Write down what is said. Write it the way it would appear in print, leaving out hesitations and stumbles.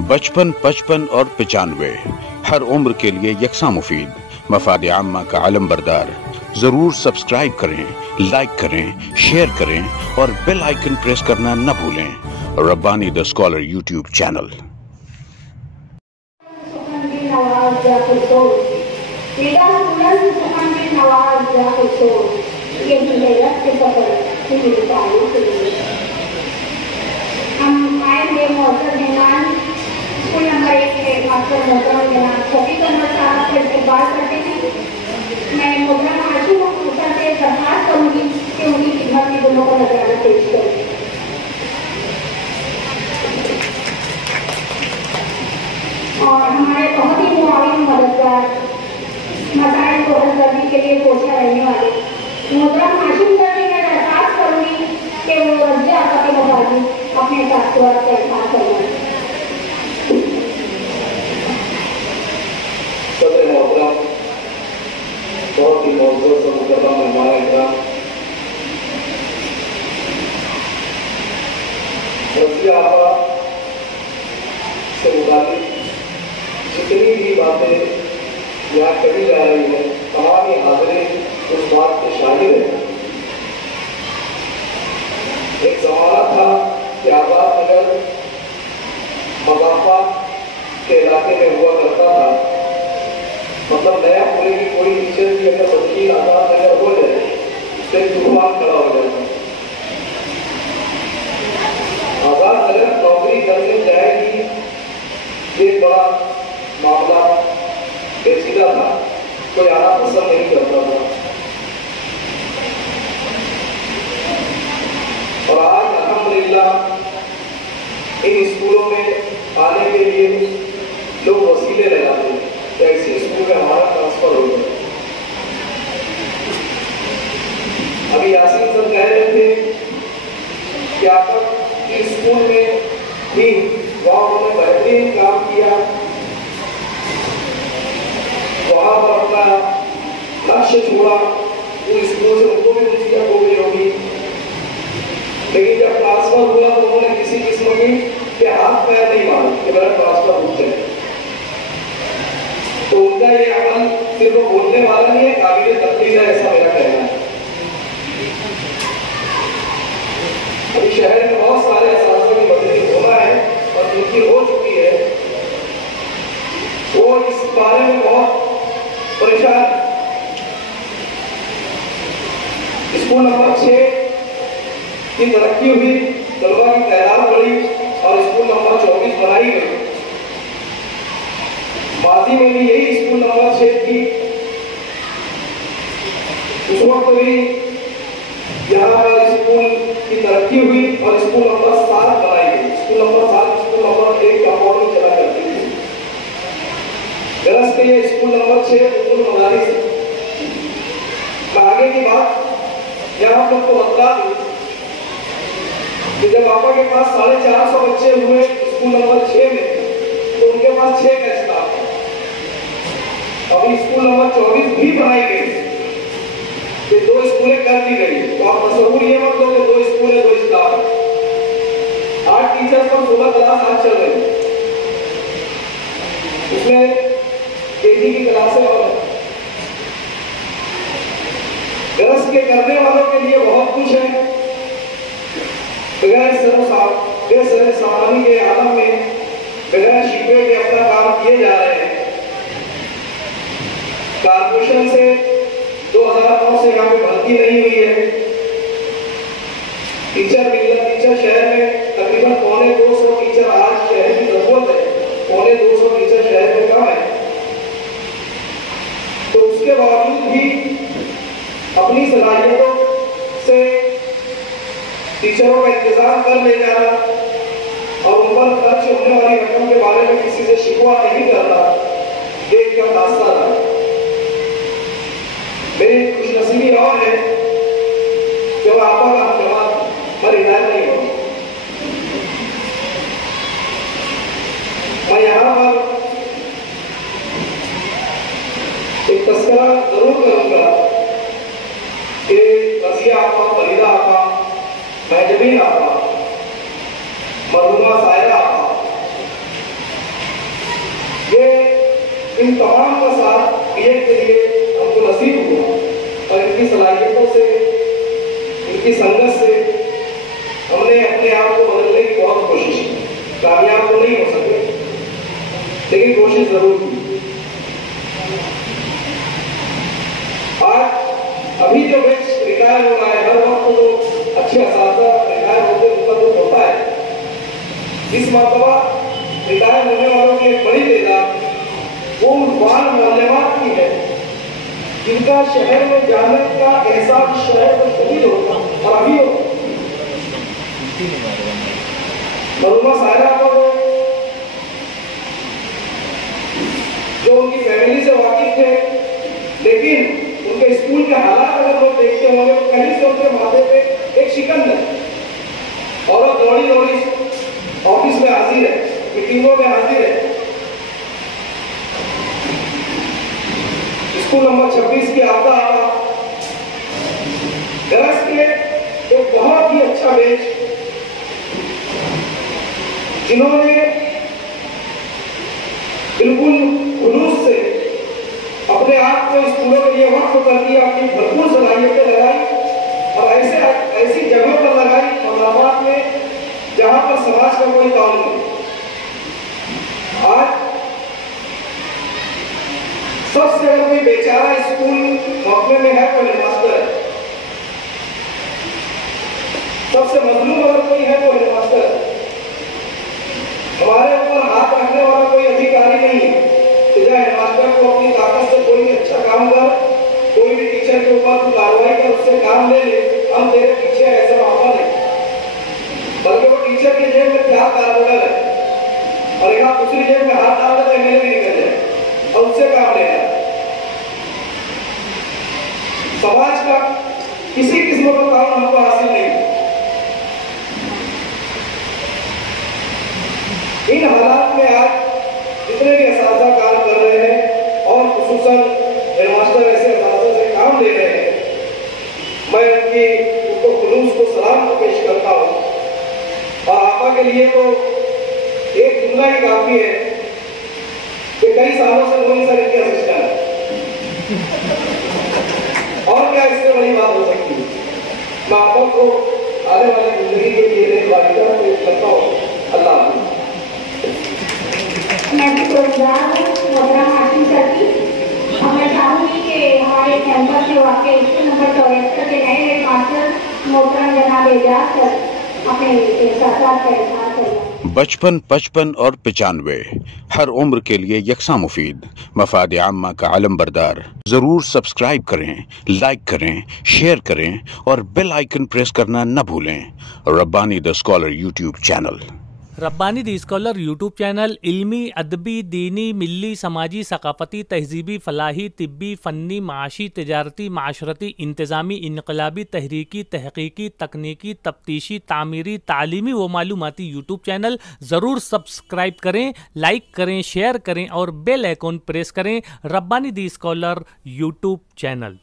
बचपन, 55 और 95 हर उम्र के लिए यकसा मुफीद। मफाद आम्मा का आलम बरदार। जरूर सब्सक्राइब करें, लाइक करें, शेयर करें और बेल आइकन प्रेस करना न भूलें। Rabbani the scholar YouTube channel. हम आएंगे मौसम मेहमान स्कूल नंबर 1 के मास्टर मोहतरम जनाब शफीक अहमद साहब से इस्तकबाल करते हैं। मैं मोहतरम आशिम मुफ्ता से दरख्वास्त करूँगी कि उनकी खिदमत में दोनों को नजराना पेश करें। और हमारे बहुत ही मुआविन मददगार मसाइल को हल करने के लिए कोशिश रहने वाले मोहतरम आशिम सर से मैं दरख्वास्त करूँगी कि वो रजिया के मुताबिक अपने तासुरात का इजहार करें। सदर मोहतरम, बहुत ही मौजूद से मुकर्रम मेहमान इकराम, रज़िया आपा से मुताबिक जितनी भी बातें यहाँ कही जा रही है, तमाम ही हाज़िरीन उस बात के शाहिद है। एक ज़माना था कि आबाद नगर मज़ाफ़ा के इलाके में हुआ करता था। मतलब नया पूरे की कोई टीचर की अगर वकील आबाद नगर हो जाए तो तूफान खड़ा हो जाता। आबाद नगर नौकरी करने जाएगी ये बड़ा मामला पेचीदा था, कोई आना पसंद नहीं करता था। और आज अल्हम्दुलिल्लाह इन स्कूलों में आने के लिए लोग वसीले लगाते हैं कि ऐसे स्कूल में हमारा ट्रांसफर हो गया। अभी यासीन सर कह रहे थे कि आप इस स्कूल में भी वहाँ उन्होंने बेहतरीन काम किया, वहाँ पर अपना लक्ष्य छोड़ा। उस स्कूल से उनको भी खुशियाँ हो गई होगी, लेकिन जब ट्रांसफर हुआ तो उन्होंने किसी किस्म के हाथ पैर नहीं मारे कि मेरा ट्रांसफर हो जाए। तो उनका ये अमल सिर्फ बोलने वाला नहीं है, काबिल तकलीफ है, ऐसा मेरा कहना है। अभी शहर में बहुत सारे असातिज़ा की बदली होना है और जिनकी हो चुकी है वो इस बारे में बहुत परेशान। स्कूल नंबर 6 की तरक्की हुई, तलबा की तादाद बढ़ी और स्कूल नंबर 24 बनाई गई। माजी में भी यही स्कूल नंबर 6 थी। उस वक्त भी यहाँ पर स्कूल की तरक्की हुई और स्कूल नंबर 7 बनाई गई। स्कूल नंबर 7 स्कूल नंबर 1 का अकॉर्डिंग चला करती थी। दरअसल ये स्कूल नंबर 6 उर्दू मदारिस आगे की बात यहाँ पर तो बता दी कि जब आपा के पास 450 बच्चे हुए स्कूल नंबर 6 में तो उनके पास 6 का स्टाफ था। अभी स्कूल नंबर 24 भी बनाई गई कि 2 स्कूलें कर दी गई। तो आप तसव्वुर ये मत लो कि 2 स्कूलें 2 स्टाफ। 8 टीचर्स पर 16 क्लास आज चल रही है, उसमें केजी की क्लासें और दरस के करने वालों के लिए बहुत कुछ है। बगैर सर सामानी के आलम में बगैर शिकवे के अपना काम किए जा रहे हैं। कारपोरेशन से 2009 से यहाँ पे भर्ती नहीं हुई है। टीचर शहर में तकरीबन 250 टीचर आज शहर की जरूरत है, 250 टीचर शहर में कम है। तो उसके बावजूद भी अपनी सलाहियतों से टीचरों का इंतजाम कर ले जाना और उन पर खर्च होने वाली रकम के बारे में किसी से शिकवा नहीं करना, ये इनका दास्तान है। मेरी खुशनसीबी और है जब आपा का जवाब पर हिदायत नहीं हो। मैं यहाँ पर एक तस्करा जरूर करूंगा कि रज़िया आपा, फरीदा आपा, महजबीन आपा, मरहुमा सायरा आपा इन तमाम का साथ बीएड के लिए हमको नसीब हुआ और इनकी सलाहियतों से, इनकी संघर्ष से हमने अपने आप को बदलने की बहुत कोशिश की। कामयाब तो नहीं हो सके, लेकिन कोशिश जरूर की। आज अभी जो बैच रिटायर हो रहा है, हर वक्त तो अच्छे असातिज़ा रिटायर होते उनका दुख होता है। इस मरतबा रिटायर होने वालों की एक बड़ी तादाद वो उर्फान मालूमात की है जिनका शहर में जाने का एहसास शहर में शहीद होता और अभी होता। मरूमा सायरा को जो उनकी फैमिली से वाकिफ थे, लेकिन उनके स्कूल के हालात अगर लोग देखते होंगे तो कहीं से उनके माथे पे एक शिकन है। औरत दौड़ी दौड़ी ऑफिस में हाजिर है, मीटिंगों में हाजिर है। स्कूल नंबर 26 की आपदा आना गरज के एक बहुत ही अच्छा बैच, जिन्होंने बिल्कुल खुलूस से अपने आप को स्कूलों के लिए वक्फ कर दिया, अपनी भरपूर सलाहियतें लगाई और ऐसी जगहों पर लगाई मकामात में जहां पर समाज का कोई काम नहीं। आज सबसे अगर कोई बेचारा स्कूल मौके में है तो हेडमास्टर है। सबसे मजलूम अगर कोई है तो हेडमास्टर है। हमारे ऊपर हाथ रखने वाला कोई अधिकारी नहीं है कि जब हेडमास्टर को अपनी ताकत से कोई भी अच्छा काम कर, कोई भी टीचर के ऊपर तू कार्रवाई कर, उससे काम ले ले, हम तेरे पीछे, ऐसा मामला नहीं। बल्कि वो टीचर की जेब में क्या कार्बोडल है और एक दूसरी जेब में हाथ डाल देते मेरे भी निकल जाए और उससे काम लेना। समाज का किसी किस्म का काम हमको हासिल नहीं। इन हालात में आज जितने भी असातिज़ा काम कर रहे हैं और खुसूसन हेडमास्टर ऐसे असातिज़ा से काम ले रहे हैं, मैं उनको खुलूस को सलाम पेश करता हूँ। और आपा के लिए तो एक जुमला ही काफी है कि कई सालों से वही सर इनके असिस्टेंट है, और क्या इससे बड़ी बात हो सकती है। मैं आपको आने वाली जिंदगी के लिए एक वालिदा पेश करता हूँ। अल्लाह हाफ़िज़। मैं भी गुजार मोहतरम हाशिम सर की, और मैं चाहूँगी कि हमारे कैंपस के वाकई स्कूल नंबर 74 के नए हेडमास्टर मोहतरम जनाब एजाज सर अपने साथ करें। बचपन, 55 और 95 हर उम्र के लिए यकसा मुफीद। मफाद आम्मा का आलम बरदार। जरूर सब्सक्राइब करें, लाइक करें, शेयर करें और बेल आइकन प्रेस करना न भूलें। Rabbani the scholar YouTube channel. Rabbani the scholar YouTube channel इल्मी, अदबी, दीनी, मिली, समाजी, सकाफती, तहजीबी, फलाही, तिब्बी, फ़न्नी, माशी, तिजारती, माशरती, इंतज़ामी, इनकलाबी, तहरीकी, तहकीकी, तकनीकी, तफ्तीशी, तामीरी, तालीमी व मालूमाती यूट्यूब चैनल। ज़रूर सब्सक्राइब करें, लाइक करें, शेयर करें और बेल आइकन प्रेस करें। Rabbani the scholar YouTube channel.